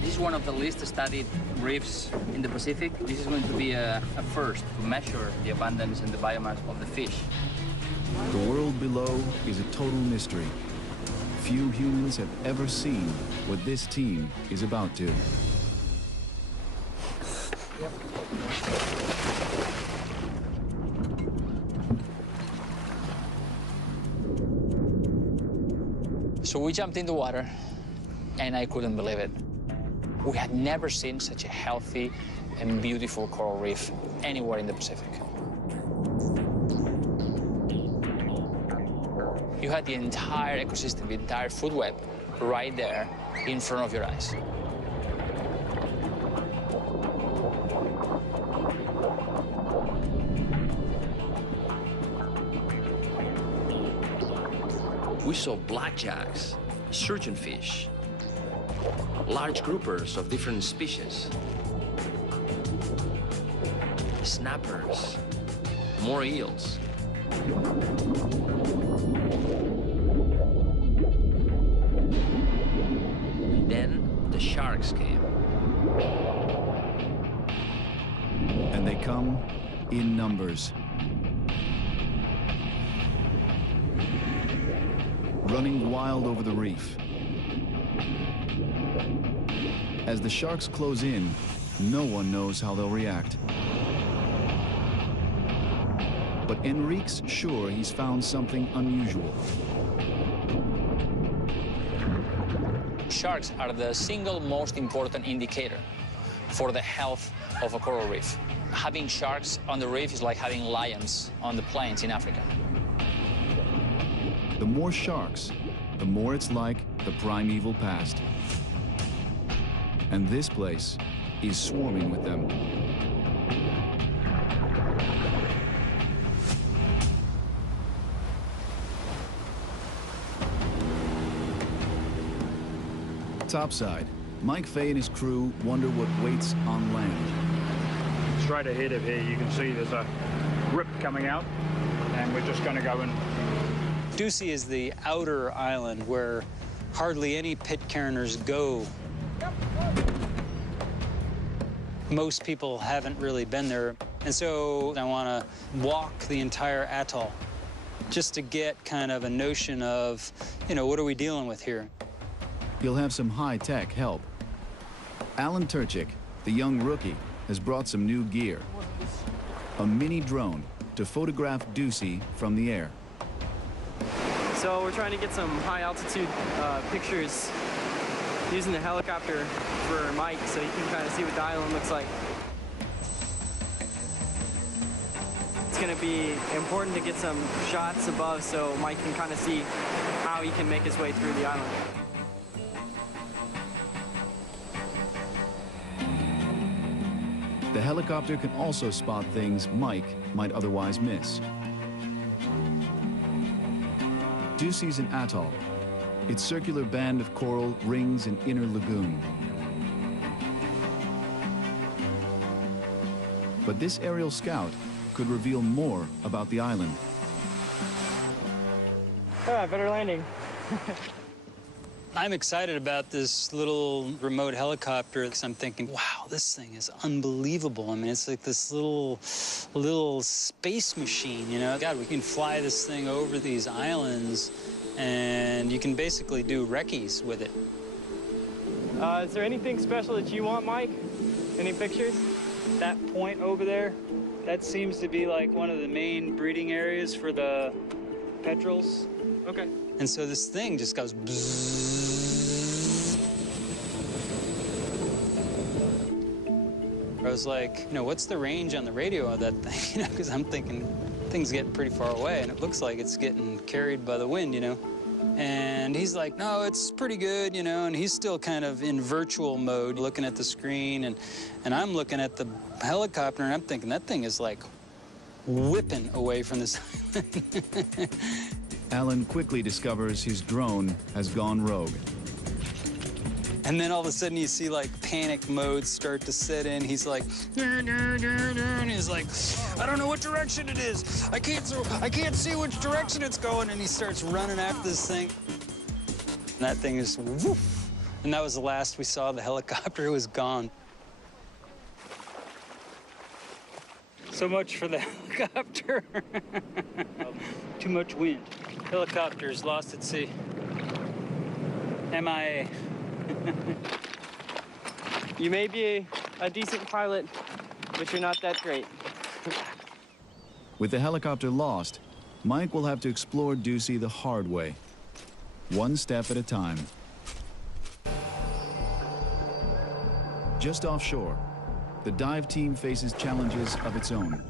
This is one of the least studied reefs in the Pacific. This is going to be a first to measure the abundance and the biomass of the fish. The world below is a total mystery. Few humans have ever seen what this team is about to. So we jumped in the water, and I couldn't believe it. We had never seen such a healthy and beautiful coral reef anywhere in the Pacific. You had the entire ecosystem, the entire food web, right there in front of your eyes. We saw blackjacks, surgeonfish, large groupers of different species, snappers, more eels. And then the sharks came. And they come in numbers. Running wild over the reef. As the sharks close in, no one knows how they'll react. But Enrique's sure he's found something unusual. Sharks are the single most important indicator for the health of a coral reef. Having sharks on the reef is like having lions on the plains in Africa. The more sharks, the more it's like the primeval past. And this place is swarming with them. Topside, Mike Fay and his crew wonder what waits on land. Straight ahead of here, you can see there's a rip coming out, and we're just going to go in. Ducie is the outer island where hardly any pitcairners go. Most people haven't really been there, and so I want to walk the entire atoll just to get kind of a notion of, you know, what are we dealing with here? You'll have some high-tech help. Alan Turchik, the young rookie, has brought some new gear. A mini drone to photograph Ducie from the air. So we're trying to get some high-altitude pictures using the helicopter for Mike so he can kind of see what the island looks like. It's going to be important to get some shots above so Mike can kind of see how he can make his way through the island. The helicopter can also spot things Mike might otherwise miss. Ducie's an atoll. Its circular band of coral rings an inner lagoon. But this aerial scout could reveal more about the island. Ah, better landing. I'm excited about this little remote helicopter because I'm thinking, wow, this thing is unbelievable. I mean, it's like this little space machine, you know? God, we can fly this thing over these islands and you can basically do recce's with it. Is there anything special that you want, Mike? Any pictures? That point over there, that seems to be like one of the main breeding areas for the petrels. Okay. And so this thing just goes bzzz. I was like, you know, what's the range on the radio of that thing? You know, because I'm thinking things getting pretty far away, and it looks like it's getting carried by the wind, you know. And he's like, no, it's pretty good, you know, and he's still kind of in virtual mode, looking at the screen, and I'm looking at the helicopter, and I'm thinking that thing is like whipping away from this island. Alan quickly discovers his drone has gone rogue. And then all of a sudden you see like panic mode start to set in. He's like, and he's like, I don't know what direction it is. I can't see which direction it's going. And he starts running after this thing. And that thing is woof. And that was the last we saw of the helicopter. It was gone. So much for the helicopter. Too much wind. Helicopter's lost at sea. MIA. You may be a decent pilot, but you're not that great. With the helicopter lost, Mike will have to explore Ducey the hard way, one step at a time. Just offshore, the dive team faces challenges of its own.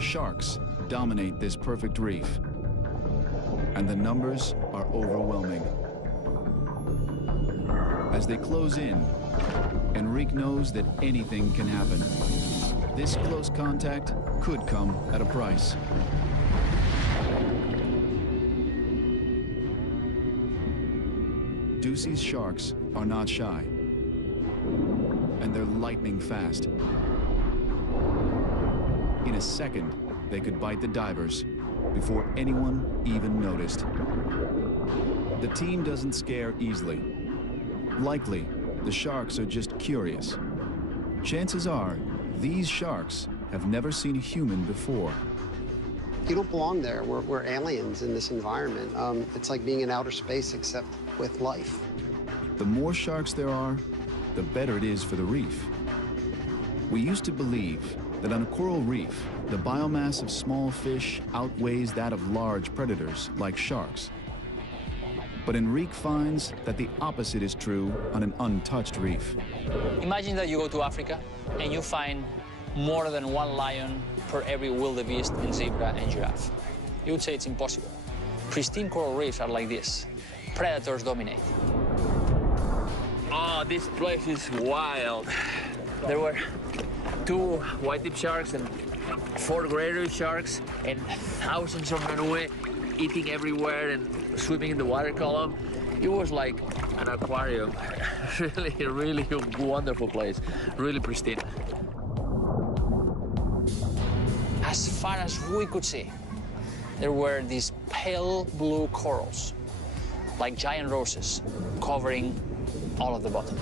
Sharks dominate this perfect reef, and the numbers are overwhelming. As they close in, Enrique knows that anything can happen. This close contact could come at a price. Ducey's sharks are not shy, and they're lightning fast. In a second, they could bite the divers before anyone even noticed. The team doesn't scare easily. Likely, the sharks are just curious. Chances are, these sharks have never seen a human before. You don't belong there. We're aliens in this environment. It's like being in outer space, except with life. The more sharks there are, the better it is for the reef. We used to believe that on a coral reef, the biomass of small fish outweighs that of large predators like sharks. But Enrique finds that the opposite is true on an untouched reef. Imagine that you go to Africa and you find more than one lion per every wildebeest and zebra and giraffe. You would say it's impossible. Pristine coral reefs are like this. Predators dominate. Oh, this place is wild. There were 2 white-tip sharks and 4 greater sharks and thousands of Norway eating everywhere and swimming in the water column. It was like an aquarium. really wonderful place. Really pristine. As far as we could see, there were these pale blue corals, like giant roses, covering all of the bottom.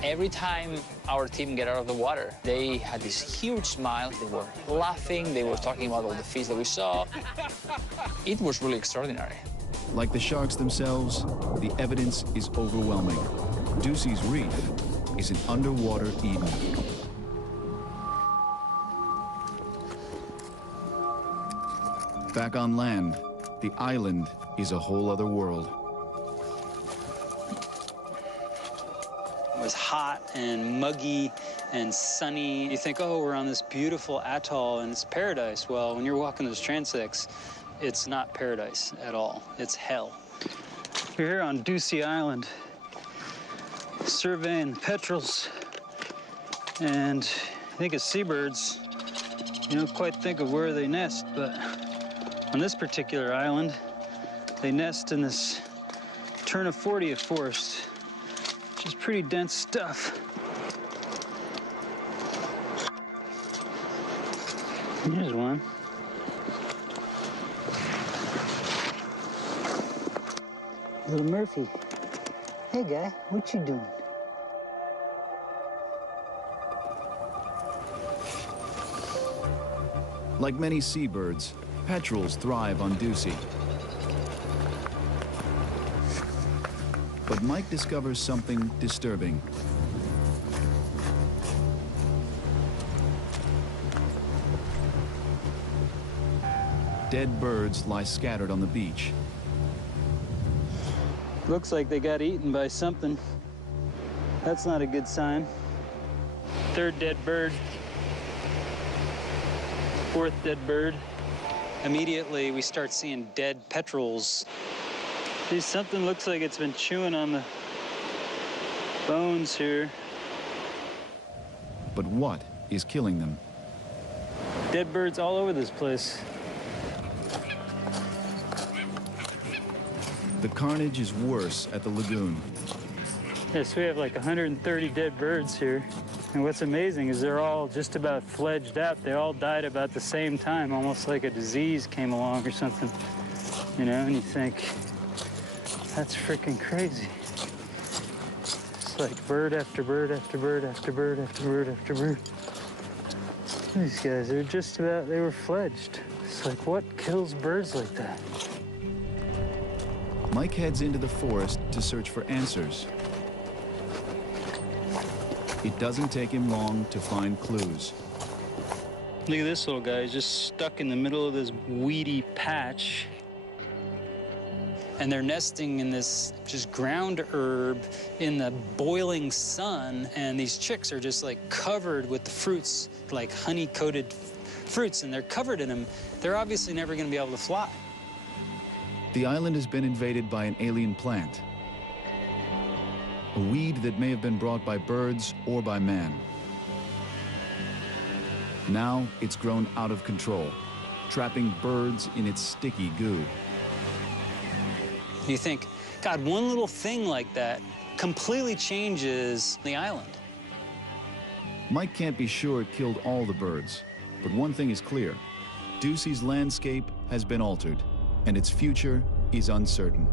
Every time our team get out of the water, they had this huge smile. They were laughing. They were talking about all the fish that we saw. It was really extraordinary. Like the sharks themselves, the evidence is overwhelming. Ducey's reef is an underwater Eden. Back on land, the island is a whole other world. It was hot and muggy and sunny. You think, oh, we're on this beautiful atoll and it's paradise. Well, when you're walking those transects, it's not paradise at all. It's hell. We're here on Ducey Island, surveying petrels and I think of seabirds. You don't quite think of where they nest, but on this particular island, they nest in this Turnifordia forest, which is pretty dense stuff. Here's one. Little Murphy. Hey, guy, what you doing? Like many seabirds, petrels thrive on Ducey. But Mike discovers something disturbing. Dead birds lie scattered on the beach. Looks like they got eaten by something. That's not a good sign. 3rd dead bird. 4th dead bird. Immediately, we start seeing dead petrels. See, something looks like it's been chewing on the bones here. But what is killing them? Dead birds all over this place. The carnage is worse at the lagoon. Yes, we have like 130 dead birds here. And what's amazing is they're all just about fledged out. They all died about the same time, almost like a disease came along or something. You know, and you think, that's freaking crazy. It's like bird after bird after bird after bird after bird after bird. These guys are just about, they were fledged. It's like, what kills birds like that? Mike heads into the forest to search for answers. It doesn't take him long to find clues. Look at this little guy. He's just stuck in the middle of this weedy patch. And they're nesting in this just ground herb in the boiling sun. And these chicks are just like covered with the fruits, like honey-coated fruits, and they're covered in them. They're obviously never going to be able to fly. The island has been invaded by an alien plant. A weed that may have been brought by birds or by man. Now it's grown out of control, trapping birds in its sticky goo. You think, God, one little thing like that completely changes the island. Mike can't be sure it killed all the birds, but one thing is clear. Ducey's landscape has been altered, and its future is uncertain.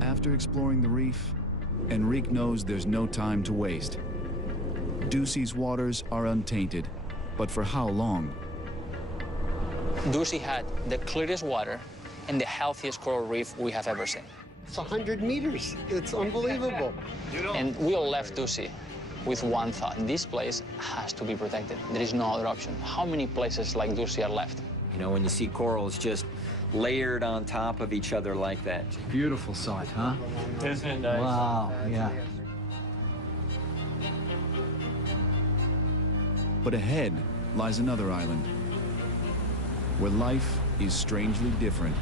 After exploring the reef, Enrique knows there's no time to waste. Ducey's waters are untainted, but for how long? Ducey had the clearest water and the healthiest coral reef we have ever seen. It's 100 meters. It's unbelievable. And we all left Ducey with one thought. This place has to be protected. There is no other option. How many places like Ducey are left? You know, when you see corals just layered on top of each other like that. Beautiful sight, huh? Isn't it nice? Wow, yeah. But ahead lies another island, where life is strangely different.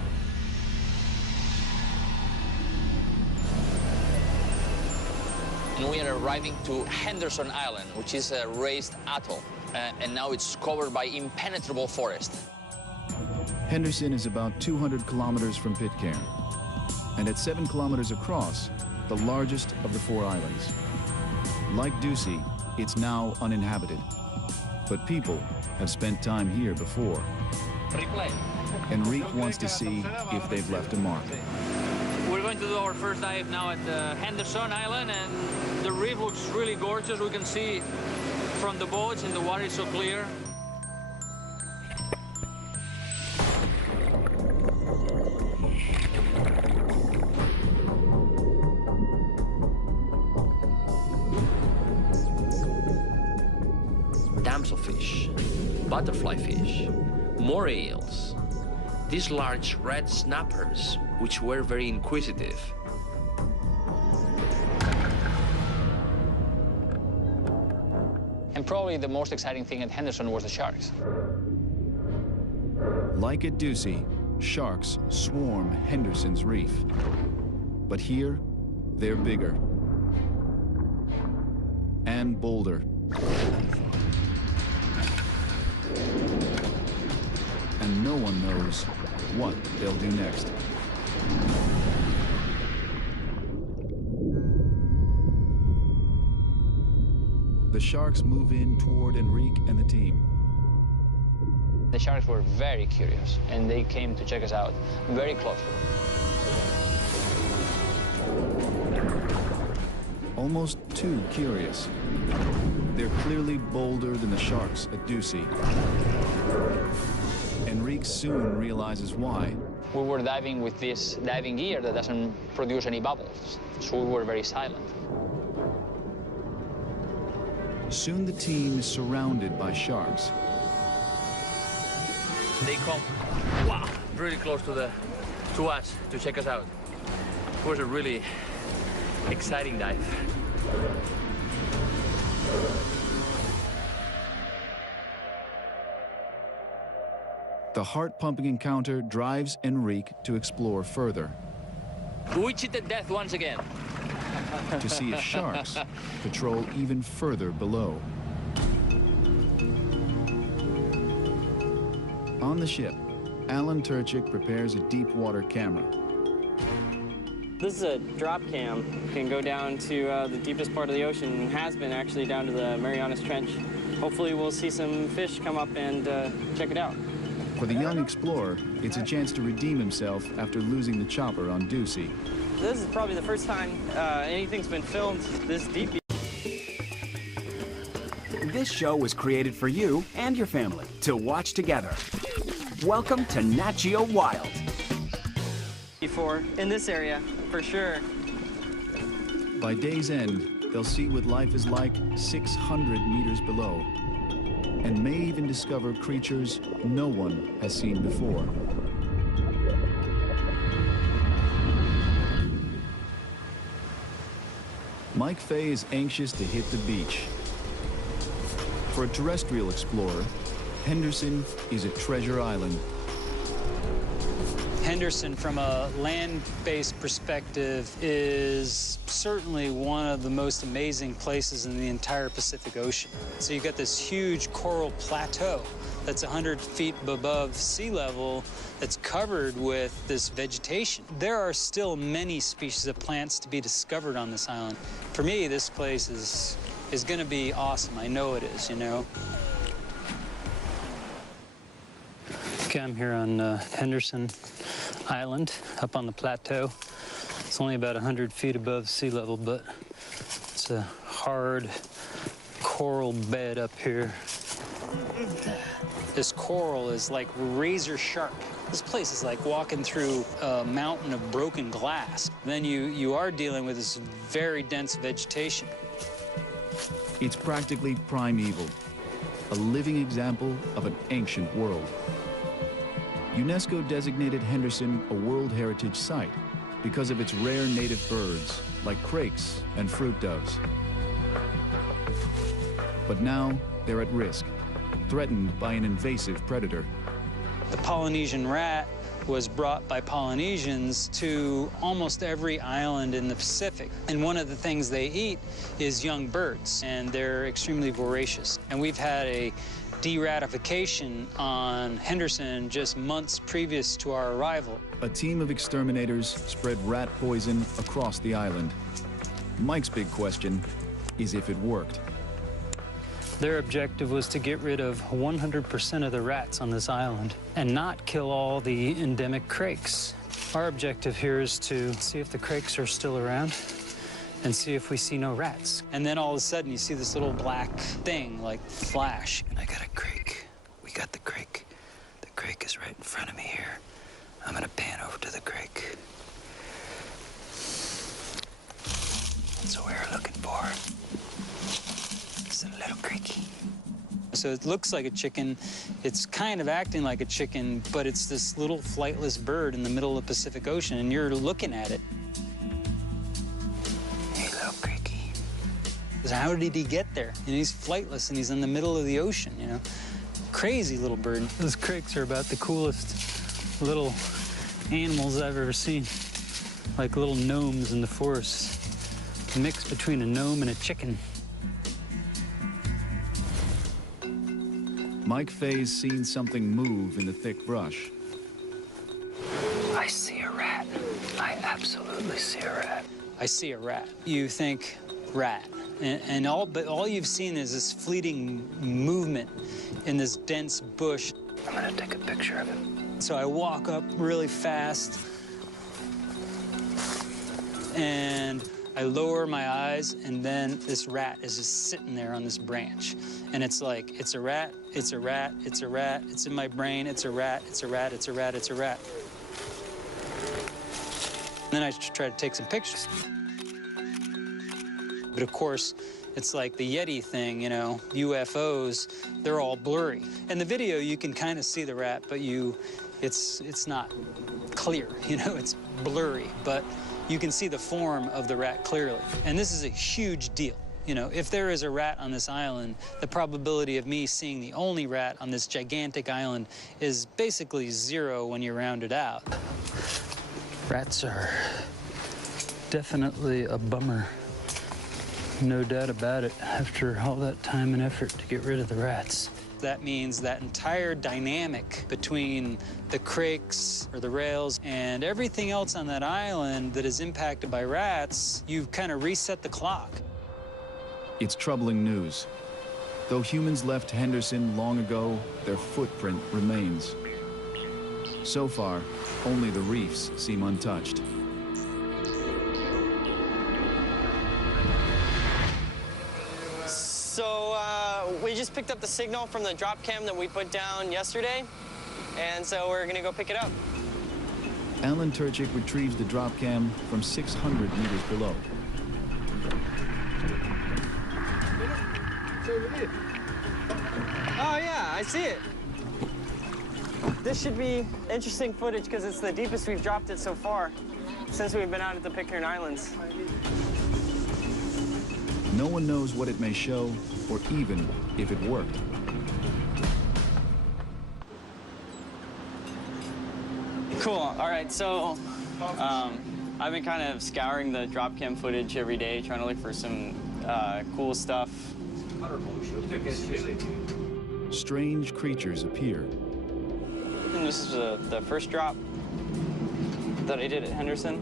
And we are arriving to Henderson Island, which is a raised atoll, and now it's covered by impenetrable forest. Henderson is about 200 kilometers from Pitcairn, and at 7 kilometers across, the largest of the 4 islands. Like Ducey, it's now uninhabited, but people have spent time here before. Replay. Enrique wants to see if they've left a mark. We're going to do our first dive now at Henderson Island, and the reef looks really gorgeous. We can see from the boats, and the water is so clear. Damselfish, butterfly fish, moray eels, these large red snappers, which were very inquisitive. And probably the most exciting thing at Henderson was the sharks. Like at Ducey, sharks swarm Henderson's reef. But here, they're bigger and bolder. And no one knows what they'll do next. The sharks move in toward Enrique and the team. The sharks were very curious, and they came to check us out very closely. Almost too curious. They're clearly bolder than the sharks at Ducey. Enrique soon realizes why. We were diving with this diving gear that doesn't produce any bubbles, so we were very silent. Soon the team is surrounded by sharks. They come, wow, really close to us to check us out. It was a really exciting dive. The heart-pumping encounter drives Enrique to explore further. We cheated death once again. To see if sharks patrol even further below. On the ship, Alan Turchik prepares a deep water camera. This is a drop cam. It can go down to the deepest part of the ocean, and has been actually down to the Marianas Trench. Hopefully we'll see some fish come up and check it out. For the young explorer, it's a chance to redeem himself after losing the chopper on Ducie. This is probably the first time anything's been filmed this deep. This show was created for you and your family to watch together. Welcome to Nat Geo Wild. Before, in this area, for sure. By day's end, they'll see what life is like 600 meters below, and may even discover creatures no one has seen before. Mike Fay is anxious to hit the beach. For a terrestrial explorer, Henderson is a treasure island. Henderson, from a land-based perspective, is certainly one of the most amazing places in the entire Pacific Ocean. So you've got this huge coral plateau that's 100 feet above sea level that's covered with this vegetation. There are still many species of plants to be discovered on this island. For me, this place is going to be awesome. I know it is, you know. Okay, I'm here on Henderson Island, up on the plateau. It's only about 100 feet above sea level, but it's a hard coral bed up here. This coral is like razor sharp. This place is like walking through a mountain of broken glass. Then you are dealing with this very dense vegetation. It's practically primeval, a living example of an ancient world. UNESCO designated Henderson a World Heritage Site because of its rare native birds, like crakes and fruit doves. But now they're at risk, threatened by an invasive predator. The Polynesian rat was brought by Polynesians to almost every island in the Pacific. And one of the things they eat is young birds, and they're extremely voracious. And we've had a de-ratification on Henderson just months previous to our arrival. A team of exterminators spread rat poison across the island. Mike's big question is if it worked. Their objective was to get rid of 100% of the rats on this island and not kill all the endemic crakes. Our objective here is to see if the crakes are still around and see if we see no rats. And then all of a sudden you see this little black thing like flash. And I got a crake. We got the crake. The crake is right in front of me here. I'm gonna pan over to the crake. That's what we're looking for. It's a little creaky. So it looks like a chicken. It's kind of acting like a chicken, but it's this little flightless bird in the middle of the Pacific Ocean, and you're looking at it. Hey, little creaky. How did he get there? And he's flightless, and he's in the middle of the ocean, you know? Crazy little bird. Those crakes are about the coolest little animals I've ever seen. Like little gnomes in the forest. A mix between a gnome and a chicken. Mike Fay's seen something move in the thick brush. I see a rat. I absolutely see a rat. I see a rat. You think rat, but all you've seen is this fleeting movement in this dense bush. I'm gonna take a picture of it. So I walk up really fast, and I lower my eyes, and then this rat is just sitting there on this branch. And it's like, it's a rat, it's a rat, it's a rat, it's in my brain, it's a rat, it's a rat, it's a rat, it's a rat. And then I try to take some pictures. But of course, it's like the Yeti thing, you know, UFOs, they're all blurry. In the video, you can kind of see the rat, but it's not clear, you know, it's blurry. But you can see the form of the rat clearly. And this is a huge deal. You know, if there is a rat on this island, the probability of me seeing the only rat on this gigantic island is basically zero when you round it out. Rats are definitely a bummer. No doubt about it, after all that time and effort to get rid of the rats. that means that entire dynamic between the crakes or the rails and everything else on that island that is impacted by rats, you've kind of reset the clock. It's troubling news. Though humans left Henderson long ago, their footprint remains. So far, only the reefs seem untouched. So we just picked up the signal from the drop cam that we put down yesterday, and so we're gonna go pick it up. Alan Turchik retrieves the drop cam from 600 meters below. Oh yeah, I see it. This should be interesting footage because it's the deepest we've dropped it so far since we've been out at the Pitcairn Islands. No one knows what it may show or even if it worked. Cool. All right, so I've been kind of scouring the drop cam footage every day, trying to look for some cool stuff. Strange creatures appear. And this is the first drop that I did at Henderson.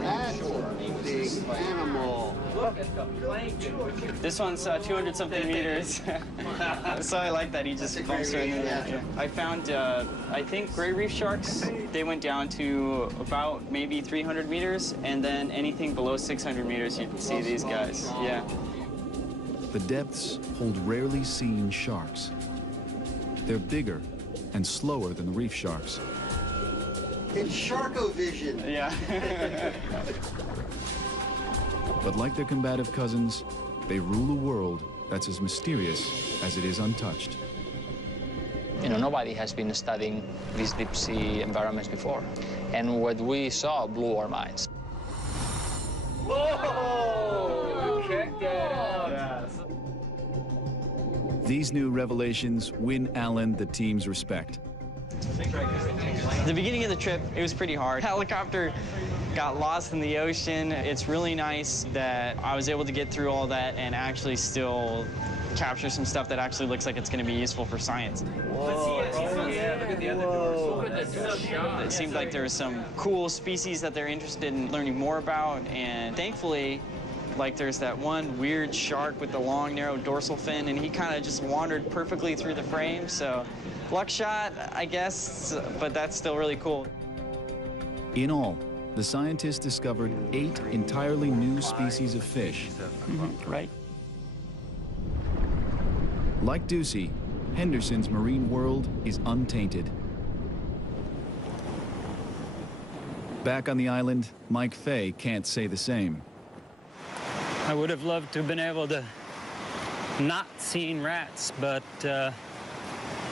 That's a big animal. This one's 200-something meters. So I like that he just bumps right in there. Yeah. I found, I think, gray reef sharks. They went down to about maybe 300 meters, and then anything below 600 meters, you can see these guys. Yeah. The depths hold rarely seen sharks. They're bigger and slower than the reef sharks. It's Sharko-vision. Yeah. But like their combative cousins, they rule a world that's as mysterious as it is untouched. You know, nobody has been studying these deep sea environments before. And what we saw blew our minds. Whoa! Check that out. Yes. These new revelations win Alan the team's respect. The beginning of the trip, it was pretty hard. Helicopter got lost in the ocean. It's really nice that I was able to get through all that and actually still capture some stuff that actually looks like it's going to be useful for science. Whoa. Yeah, look at the other doors. It seemed like there were some cool species that they're interested in learning more about, and thankfully, like there's that one weird shark with the long, narrow dorsal fin, and he kind of just wandered perfectly through the frame, so luck shot, I guess, but that's still really cool. In all, the scientists discovered 8 entirely new species of fish. Right. Like Ducey, Henderson's marine world is untainted. Back on the island, Mike Fay can't say the same. I would have loved to have been able to not seen rats, but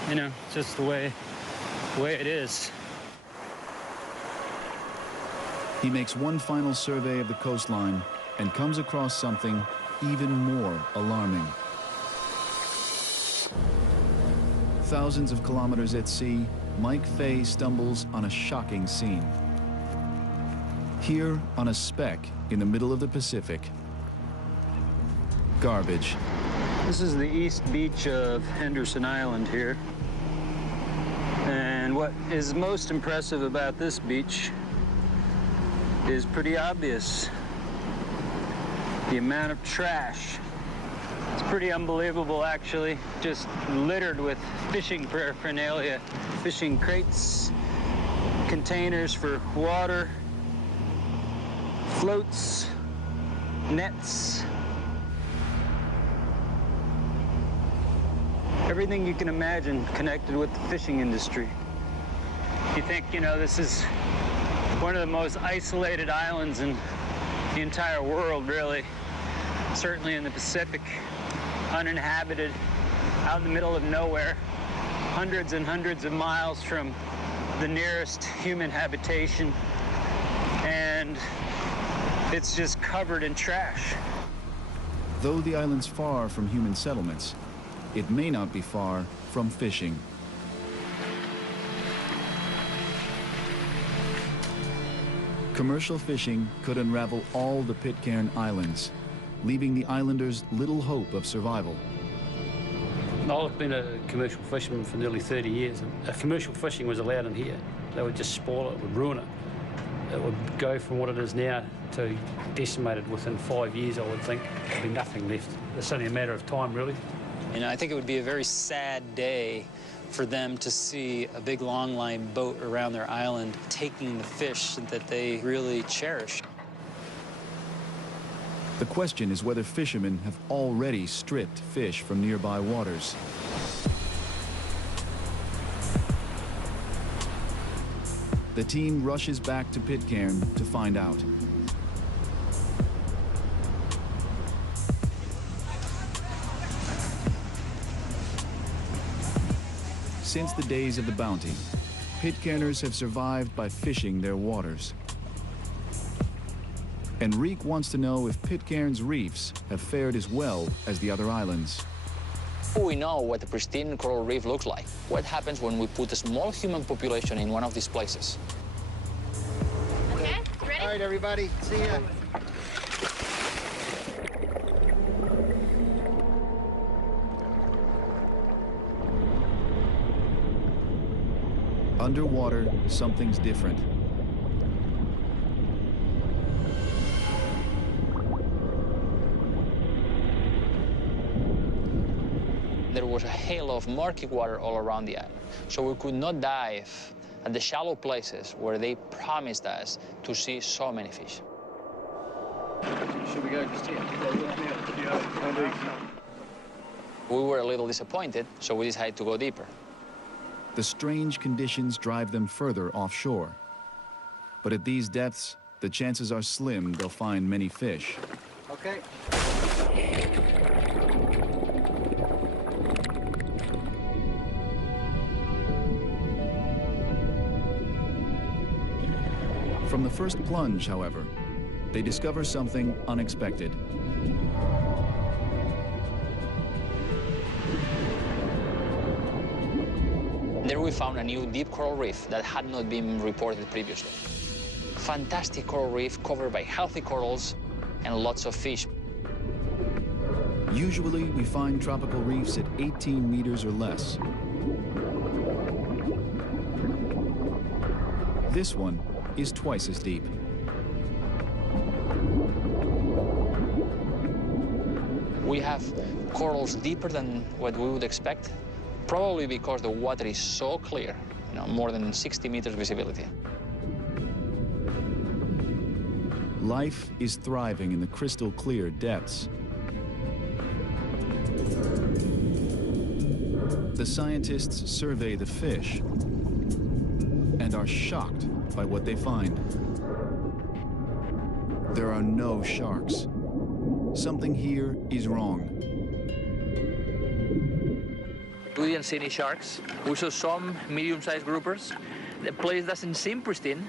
you know, just the way it is. He makes one final survey of the coastline and comes across something even more alarming. Thousands of kilometers at sea, Mike Fay stumbles on a shocking scene. Here on a speck in the middle of the Pacific, garbage. This is the east beach of Henderson Island here. And what is most impressive about this beach is pretty obvious. The amount of trash. It's pretty unbelievable, actually. Just littered with fishing paraphernalia. Fishing crates, containers for water, floats, nets. Everything you can imagine connected with the fishing industry. You think, you know, this is one of the most isolated islands in the entire world, really. Certainly in the Pacific, uninhabited, out in the middle of nowhere, hundreds and hundreds of miles from the nearest human habitation, and it's just covered in trash. Though the island's far from human settlements, it may not be far from fishing. Commercial fishing could unravel all the Pitcairn Islands, leaving the islanders little hope of survival. I've been a commercial fisherman for nearly 30 years. If commercial fishing was allowed in here, they would just spoil it, it would ruin it. It would go from what it is now to decimated within 5 years, I would think. There'd be nothing left. It's only a matter of time, really. You know, I think it would be a very sad day for them to see a big longline boat around their island taking the fish that they really cherish. The question is whether fishermen have already stripped fish from nearby waters. The team rushes back to Pitcairn to find out. Since the days of the bounty, Pitcairners have survived by fishing their waters. Enrique wants to know if Pitcairn's reefs have fared as well as the other islands. We know what a pristine coral reef looks like. What happens when we put a small human population in one of these places? Okay, ready? All right, everybody, see ya. Underwater, something's different. There was a halo of murky water all around the island, so we could not dive at the shallow places where they promised us to see so many fish. Should we go just here? We were a little disappointed, so we decided to go deeper. The strange conditions drive them further offshore. But at these depths, the chances are slim they'll find many fish. Okay. From the first plunge, however, they discover something unexpected. There we found a new deep coral reef that had not been reported previously. Fantastic coral reef covered by healthy corals and lots of fish. Usually, we find tropical reefs at 18 meters or less. This one is twice as deep. We have corals deeper than what we would expect, probably because the water is so clear, you know, more than 60 meters visibility. Life is thriving in the crystal clear depths. The scientists survey the fish and are shocked by what they find. There are no sharks. Something here is wrong. We didn't see any sharks. We saw some medium-sized groupers. The place doesn't seem pristine.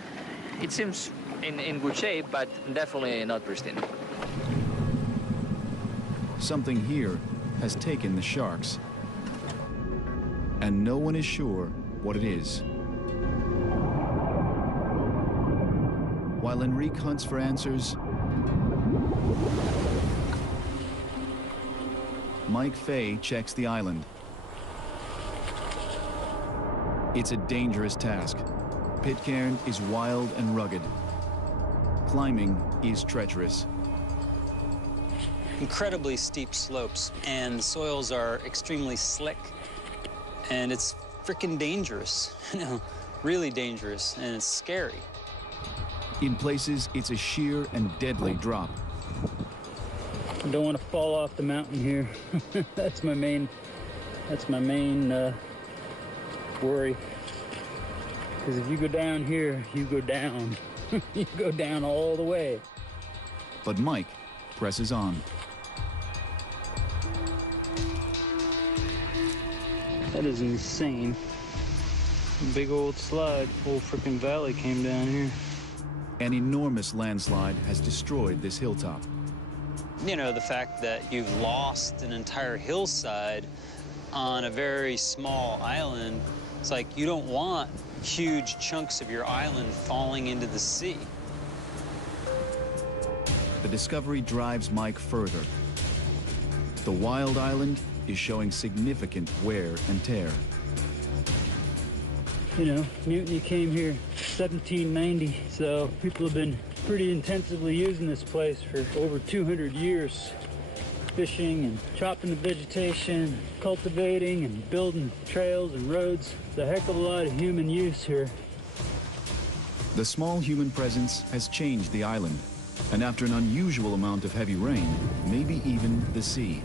It seems in good shape, but definitely not pristine. Something here has taken the sharks, and no one is sure what it is. While Enrique hunts for answers, Mike Fay checks the island. It's a dangerous task. Pitcairn is wild and rugged. Climbing is treacherous. Incredibly steep slopes, and the soils are extremely slick, and it's freaking dangerous, you know, really dangerous, and it's scary. In places, it's a sheer and deadly drop. I don't want to fall off the mountain here. That's my main worry. Because if you go down here, you go down. You go down all the way. But Mike presses on. That is insane. Big old slide, whole freaking valley came down here. An enormous landslide has destroyed this hilltop. You know, the fact that you've lost an entire hillside on a very small island, it's like you don't want huge chunks of your island falling into the sea. The discovery drives Mike further. The wild island is showing significant wear and tear. You know, Mutiny came here 1790, so people have been pretty intensively using this place for over 200 years. Fishing and chopping the vegetation, cultivating and building trails and roads. It's a heck of a lot of human use here. The small human presence has changed the island, and after an unusual amount of heavy rain, maybe even the sea.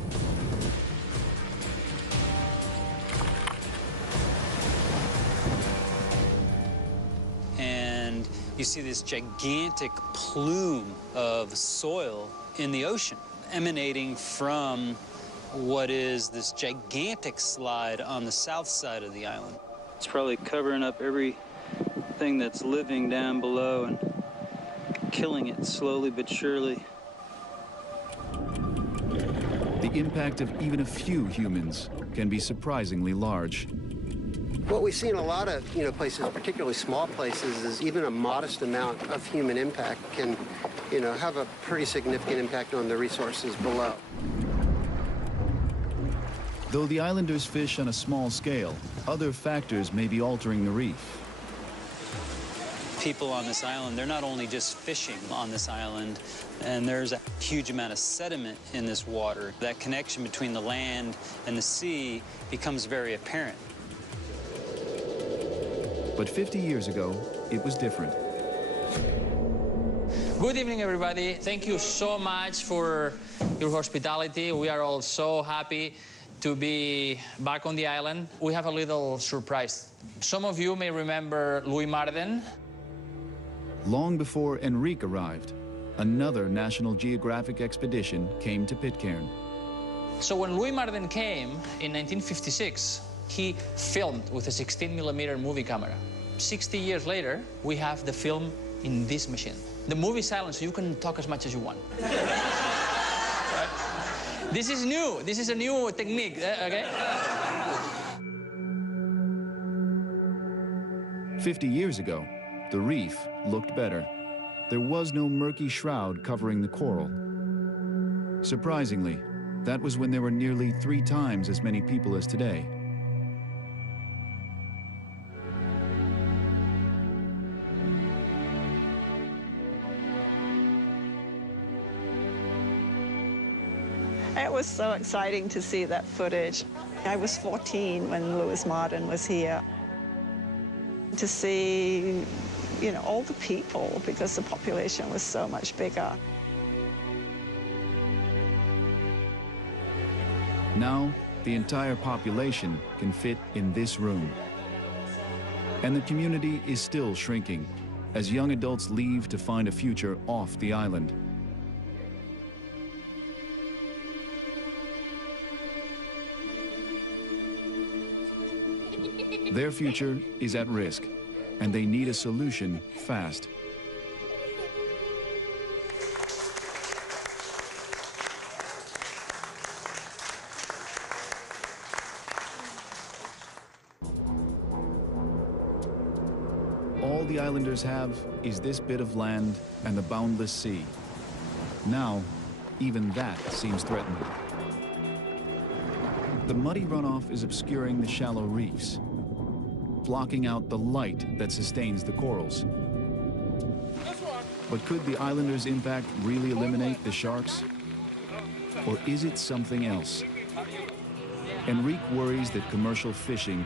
And you see this gigantic plume of soil in the ocean emanating from what is this gigantic slide on the south side of the island. It's probably covering up everything that's living down below and killing it slowly but surely. The impact of even a few humans can be surprisingly large. What we see in a lot of places, particularly small places, is even a modest amount of human impact can have a pretty significant impact on the resources below. Though the islanders fish on a small scale, other factors may be altering the reef. People on this island, they're not only just fishing on this island, and there's a huge amount of sediment in this water. That connection between the land and the sea becomes very apparent. But 50 years ago, it was different. Good evening, everybody. Thank you so much for your hospitality. We are all so happy to be back on the island. We have a little surprise. Some of you may remember Louis Marden. Long before Enrique arrived, another National Geographic expedition came to Pitcairn. So when Louis Marden came in 1956, he filmed with a 16mm movie camera. 60 years later, we have the film in this machine. The movie is silent, so you can talk as much as you want. Right? This is new. This is a new technique, okay? 50 years ago, the reef looked better. There was no murky shroud covering the coral. Surprisingly, that was when there were nearly 3 times as many people as today. It was so exciting to see that footage. I was 14 when Louis Marden was here. To see, all the people, because the population was so much bigger. Now, the entire population can fit in this room. And the community is still shrinking as young adults leave to find a future off the island. Their future is at risk, and they need a solution fast. All the islanders have is this bit of land and the boundless sea. Now, even that seems threatened. The muddy runoff is obscuring the shallow reefs, blocking out the light that sustains the corals. But could the islanders' impact really eliminate the sharks? Or is it something else? Enrique worries that commercial fishing